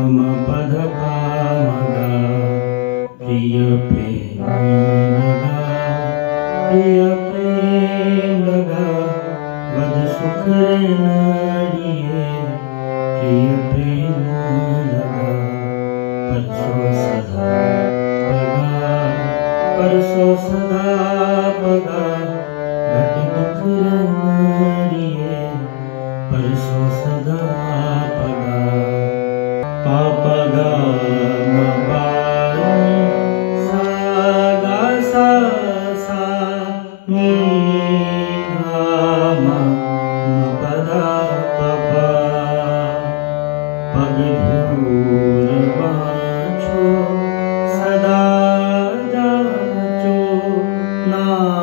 म पध पा मगा प्रिय प्रेम लगा प्रिय प्रेम लगा वद सुख नारिये प्रिय प्रेम लगा परसों सदा पगा परसों सदा पगा घट दुख नारिये परसों सदा पगा पापगा मबारू सा गा सा सा मी गा मा पदा पपा पग धूर बाछो सदा जाचो ना